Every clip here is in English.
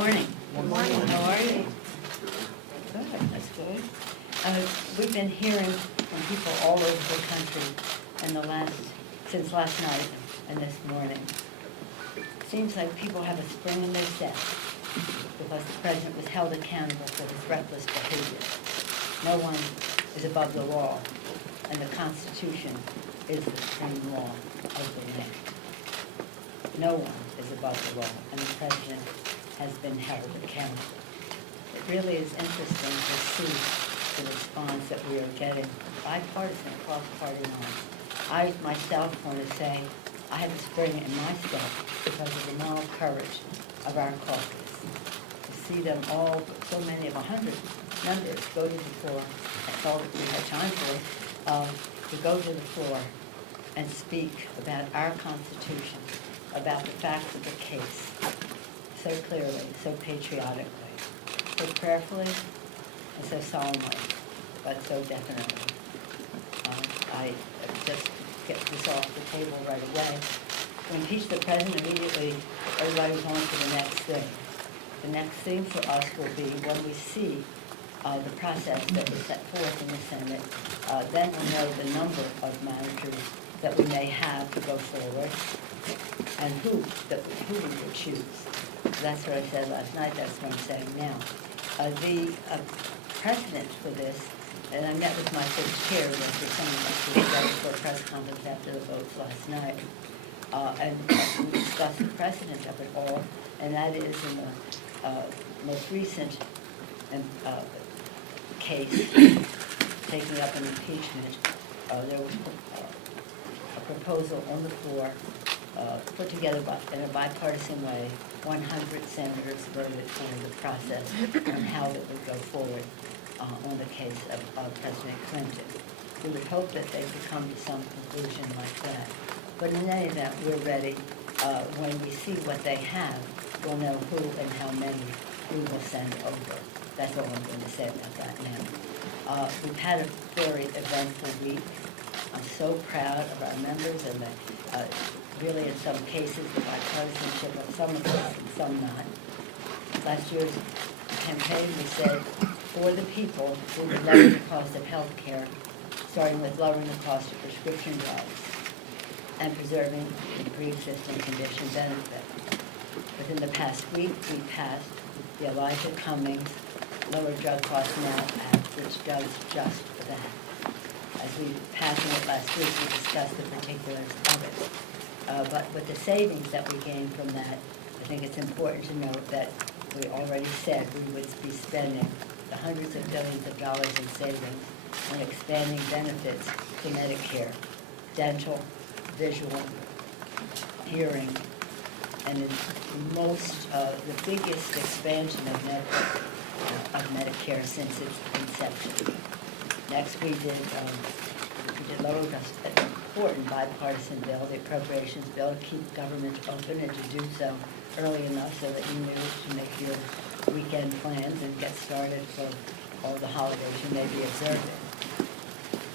morning. Good morning. How are you? Good, that's good. We've been hearing from people all over the country since last night and this morning. Seems like people have a spring in their step because the president was held accountable for his reckless behavior. No one is above the law, and the Constitution is the supreme law of the land. No one is above the law, and the president has been held accountable. It really is interesting to see the response that we are getting, bipartisan, across party lines. I myself want to say I have a spring in my step because of the moral courage of our caucus. To see them all, so many of 100 members go to the floor, that's all that we had time for, to go to the floor and speak about our Constitution, about the facts of the case, so clearly, so patriotically, so prayerfully, and so solemnly, but so definitely. I just get this off the table right away. To impeach the president immediately, everybody was on to the next thing. The next thing for us will be when we see the process that was set forth in the Senate, then we'll know the number of managers that we may have to go forward and who we will choose. That's what I said last night, that's what I'm saying now. The precedent for this, and I met with my first chair, Mr. Someone, for a press conference after the votes last night, and we discussed the precedent of it all, and that is in the most recent case taking up an impeachment. There was a proposal on the floor put together in a bipartisan way. 100 senators voted for the process on how it would go forward on the case of President Clinton. We would hope that they could come to some conclusion like that. But in any event, we're ready. When we see what they have, we'll know who and how many we will send over. That's all I'm going to say about that now. We've had a very eventful week. I'm so proud of our members and really in some cases the bipartisanship of some of us and some not. Last year's campaign we said, for the people, we would lower the cost of health care, starting with lowering the cost of prescription drugs and preserving the pre-existing condition benefit. Within the past week, we passed the Elijah Cummings Lower Drug Costs Now Act, which does just that. As we passed it last week, we discussed the particulars of it. But with the savings that we gained from that, I think it's important to note that we already said we would be spending the hundreds of billions of dollars in savings on expanding benefits to Medicare, dental, visual, hearing, and the biggest expansion of Medicare since its inception. Next, we did lower an important bipartisan bill, the appropriations bill, to keep government open and to do so early enough so that you knew to make your weekend plans and get started for all the holidays you may be observing.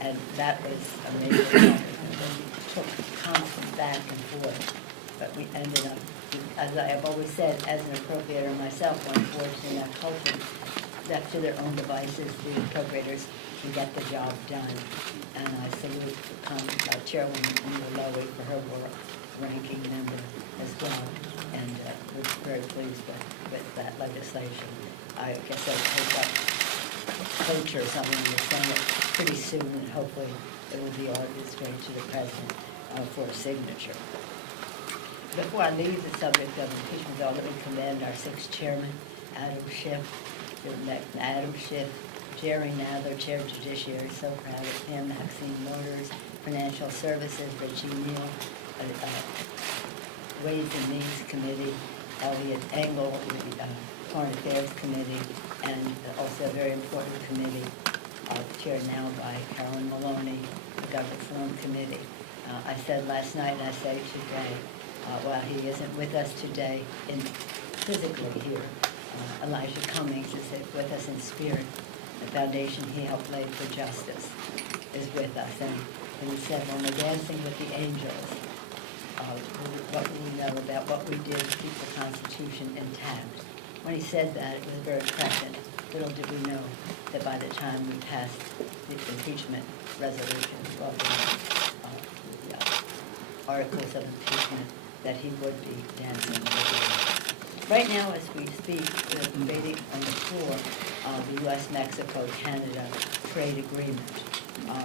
And that was a major accomplishment. We took constant back and forth, but we ended up, as I have always said, as an appropriator myself, when forged in that culture, left to their own devices, the appropriators can get the job done. And I salute Chairwoman Lowy for her work, ranking member as well, and we're very pleased with that legislation. I guess I'll take up cloture or something in the Senate pretty soon, and hopefully it will be ordered straight to the President for a signature. Before I leave the subject of impeachment, let me commend our sixth chairman, Adam Schiff, Jerry Nadler, Chair of Judiciary, so proud of him, Maxine Waters, Financial Services, Richie Neal, Ways and Means Committee, Elliot Engel, Foreign Affairs Committee, and also a very important committee, chaired now by Carolyn Maloney, the Government Reform Committee. I said last night, and I say today, while he isn't with us today physically here, Elijah Cummings is with us in spirit. The foundation he helped lay for justice is with us. And he said, when we're dancing with the angels, what we know about what we did to keep the Constitution intact, when he said that, it was very prescient. Little did we know that by the time we passed the impeachment resolution, well, the articles of impeachment, that he would be dancing with it. Right now, as we speak, we're debating on the floor the U.S.-Mexico-Canada trade agreement. I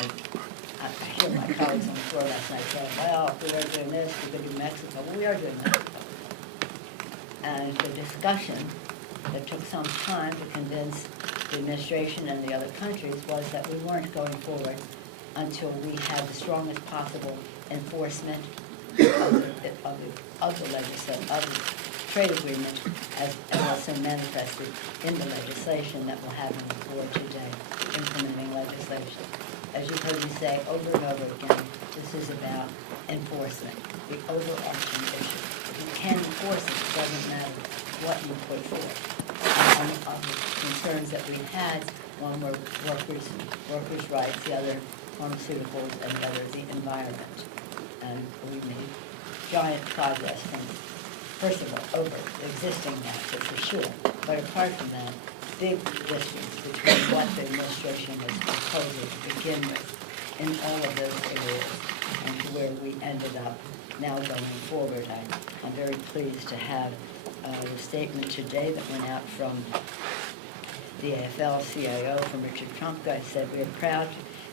hear my colleagues on the floor last night saying, well, if we are doing this, we could do Mexico. Well, we are doing Mexico. And the discussion that took some time to convince the administration and the other countries was that we weren't going forward until we had the strongest possible enforcement of the trade agreement as also manifested in the legislation that we'll have on the floor today, implementing legislation. As you've heard me say over and over again, this is about enforcement, the overarching issue. If you can enforce it, it doesn't matter what you put forth. One of the concerns that we had, one were workers' rights, the other pharmaceuticals, and the other the environment. And we made giant progress from, first of all, over the existing NAFTA for sure. But apart from that, big distance between what the administration was proposing to begin with in all of those areas and to where we ended up now going forward. I'm very pleased to have the statement today that went out from the AFL-CIO, from Richard Trumka. I said, we are proud.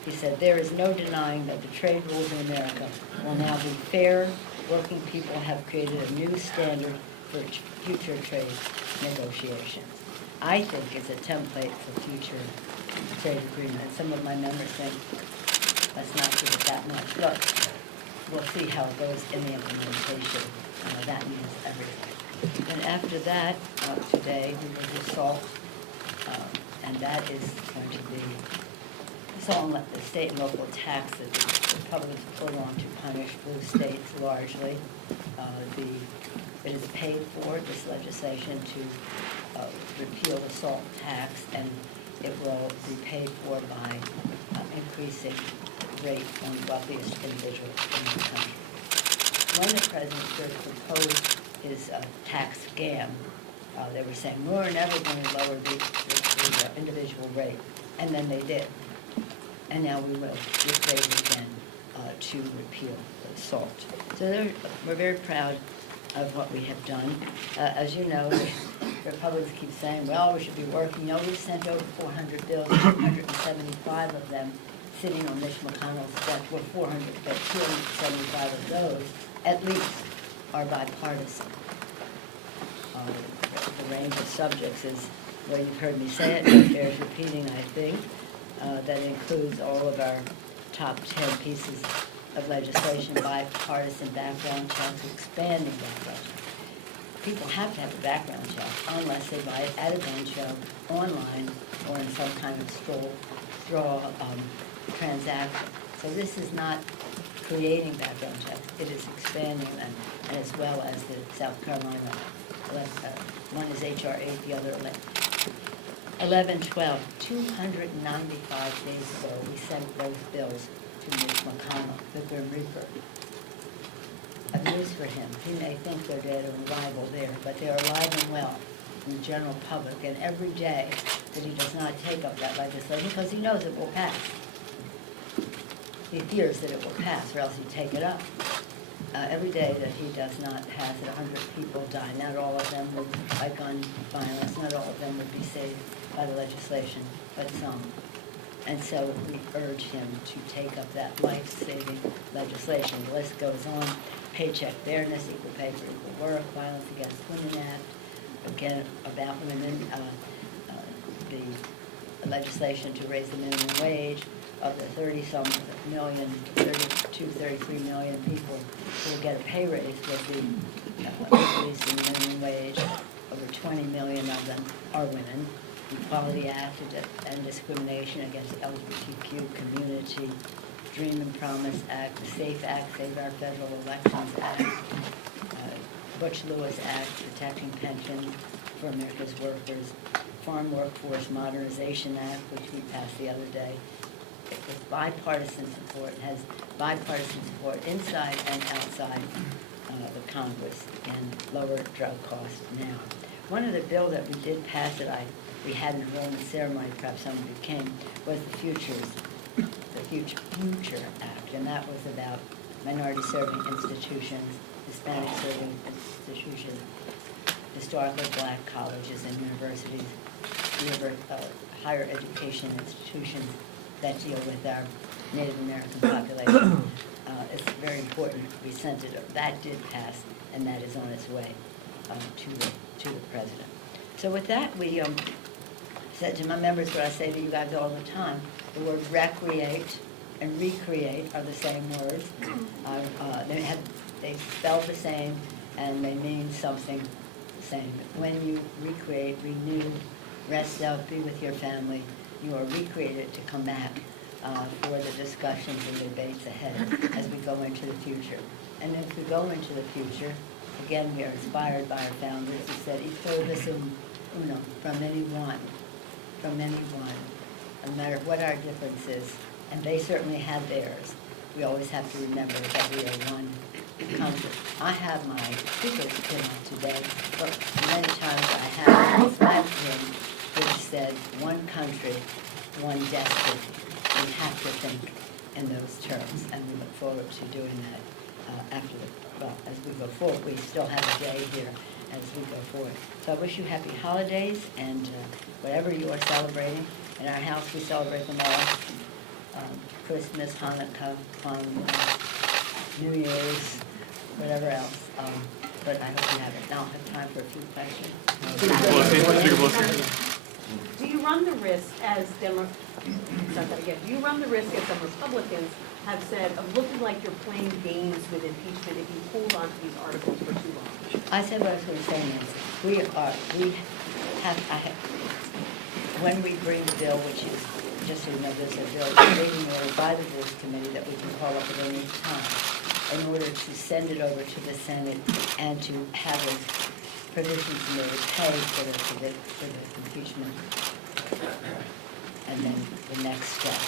He said, there is no denying that the trade rules in America will now be fair. Working people have created a new standard for future trade negotiations. I think it's a template for future trade agreements. Some of my members think, let's not give it that much. Look, we'll see how it goes in the implementation. That means everything. And after that, today, we will do SALT, and that is going to be SALT, the state and local taxes. The Republicans put on to punish blue states largely. It is paid for, this legislation, to repeal the SALT tax, and it will be paid for by increasing the rate on the wealthiest individuals in the country. When the president first proposed his tax scam, they were saying, we're never going to lower the individual rate, and then they did. And now we will raise it again to repeal the SALT. So we're very proud of what we have done. As you know, the Republicans keep saying, well, we should be working. No, we've sent over 400 bills, 275 of them sitting on Mitch McConnell's desk. Well, 400, but 275 of those, at least, are bipartisan. The range of subjects is, well, you've heard me say it, but it bears repeating, I think. That includes all of our top 10 pieces of legislation, bipartisan background checks, expanding background checks. People have to have a background check unless they buy it at a gun show, online, or in some kind of straw transaction. So this is not creating background checks. It is expanding them, and as well as the South Carolina, one is H.R. 8, the other 1112. 295 days ago, we sent those bills to Mitch McConnell, the Grim Reaper. Of news for him. He may think they're dead or rival there, but they're alive and well in the general public. And every day that he does not take up that legislation, because he knows it will pass. He fears that it will pass, or else he'd take it up. Every day that he does not pass it, 100 people die. Not all of them would, by gun violence, not all of them would be saved by the legislation, but some. And so we urge him to take up that life-saving legislation. The list goes on. Paycheck fairness, equal pay for equal work, Violence Against Women Act, again, about women, the legislation to raise the minimum wage of the 30-some million, 32, 33 million people who will get a pay raise will be increasing the minimum wage. Over 20 million of them are women. Equality Act and discrimination against the LGBTQ community, Dream and Promise Act, the SAFE Act, Save Our Federal Elections Act, Butch-Lewis Act, protecting pensions for America's workers, Farm Workforce Modernization Act, which we passed the other day. With bipartisan support, it has bipartisan support inside and outside the Congress, and lower drug costs now. One of the bills that we did pass that we hadn't heard in the ceremony, perhaps some of it came, was the Future Act, and that was about minority serving institutions, Hispanic serving institutions, historically black colleges and universities, higher education institutions that deal with our Native American population. It's very important to be sensitive. That did pass, and that is on its way to the president. So with that, we said to my members what I say to you guys all the time. The word recreate and recreate are the same words. They spell the same, and they mean something the same. When you recreate, renew, rest out, be with your family, you are recreated to come back for the discussions and debates ahead as we go into the future. And as we go into the future, again, we are inspired by our founders who said, "Y todos en uno," from anyone, no matter what our difference is. And they certainly had theirs. We always have to remember that we are one country. I have my speaker's pin on today, but many times I have a flag pin which said, "One country, one destiny." We have to think in those terms, and we look forward to doing that as we go forward. We still have a day here as we go forward. So I wish you happy holidays, and whatever you are celebrating. In our house, we celebrate them all. Christmas, Hanukkah, Kwanzaa, New Year's, whatever else. But I hope you have it. Now I'll have time for a few questions. Do you run the risk as some Republicans have said of looking like you're playing games with impeachment if you hold on to these articles for too long? I said what I was going to say, Nancy. When we bring the bill, which is, just so you know, there's a bill waiting order by the Rules Committee that we can call up at any time in order to send it over to the Senate and to have a provisions made pay for the impeachment. And then the next step,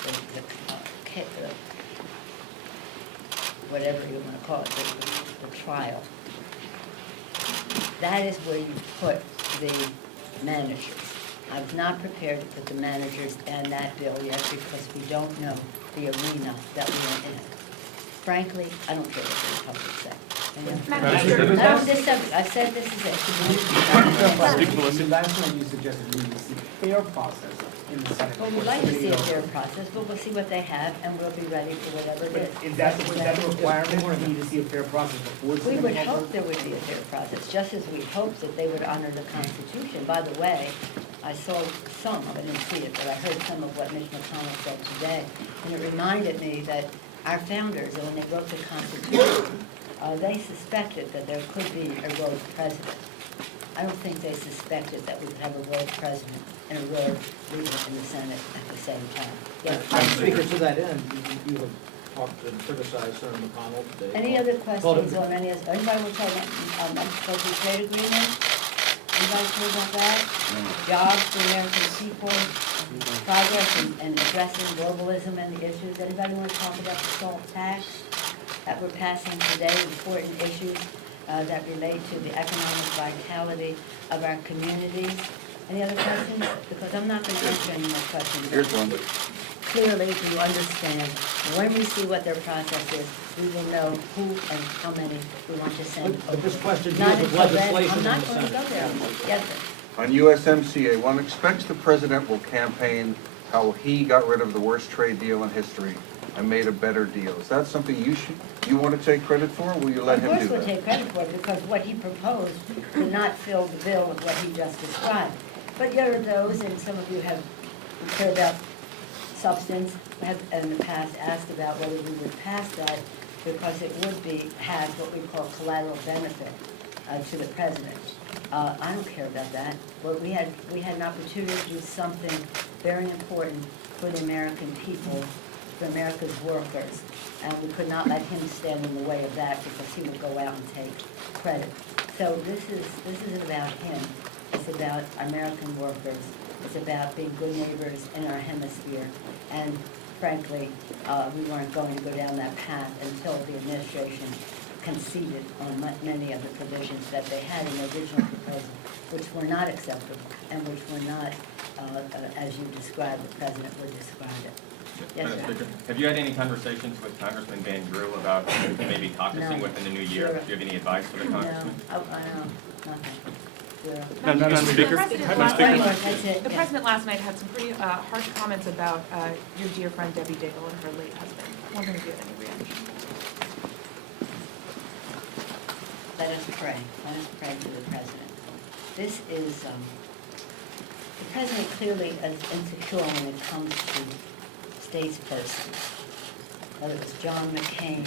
whatever you want to call it, the trial. That is where you put the managers. I'm not prepared to put the managers in that bill yet because we don't know the arena that we are in. Frankly, I don't care what the Republicans say. I've said this is it. Last time you suggested we need to see a fair process in the Senate. Well, we'd like to see a fair process, but we'll see what they have, and we'll be ready for whatever it is. Is that the requirement, or we need to see a fair process before? We would hope there would be a fair process, just as we hope that they would honor the Constitution. By the way, I saw some, I didn't see it, but I heard some of what Mitch McConnell said today, and it reminded me that our founders, when they wrote the Constitution, they suspected that there could be a rogue president. I don't think they suspected that we could have a rogue president and a rogue leader in the Senate at the same time. Yes. Speaker, to that end, you have talked and criticized Senator McConnell today. Any other questions on any of, anybody will tell me, unexpected trade agreement? Anybody care about that? Jobs for American people, progress and addressing globalism and the issues. Anybody want to talk about the SALT tax that we're passing today, important issues that relate to the economic vitality of our communities? Any other questions? Because I'm not going to answer any more questions. Here's one. Clearly, you understand, when we see what their process is, we will know who and how many we want to send over. But this question Not deals with until then. legislation I'm in not the going to go Senate. there. Yes, sir. On USMCA, one expects the president will campaign how he got rid of the worst trade deal in history and made a better deal. Is that something you want to take credit for, or will you let him do Of course we'll that? take credit for it, because what he proposed did not fill the bill with what he just described. But there are those, and some of you have cared about substance, have in the past asked about whether we would pass that because it would have what we call collateral benefit to the president. I don't care about that. But we had an opportunity to do something very important for the American people, for America's workers, and we could not let him stand in the way of that because he would go out and take credit. So this isn't about him. It's about American workers. It's about being good neighbors in our hemisphere. And frankly, we weren't going to go down that path until the administration conceded on many of the provisions that they had in the original proposal, which were not acceptable and which were not, as you described, the president would describe it. Yes, Madam sir. Speaker, have you had any conversations with Congressman Van Drew about maybe caucusing No. within the new year? Zero. Do you have any advice for the No, congressman? I know, nothing. Zero. Madam Speaker? The president Madam last Speaker? night, That's it, the yeah. president last night had some pretty harsh comments about your dear friend Debbie Daigle and her late husband. Wondering if you had any reaction. Let us pray. Let us pray for the president. This is, the president clearly is insecure when it comes to statespersons. Whether it was John McCain,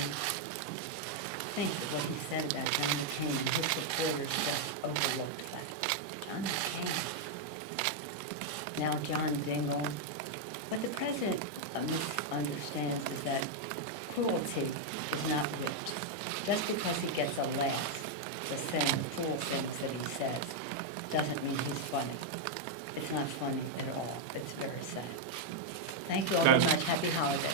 think of what he said about John McCain, and his supporters just overlooked that. John McCain. Now John Dingell. What the president misunderstands is that cruelty is not wit. Just because he gets a laugh for saying cruel things that he says doesn't mean he's funny. It's not funny at all. It's very sad. Thank you all very much. Happy holidays.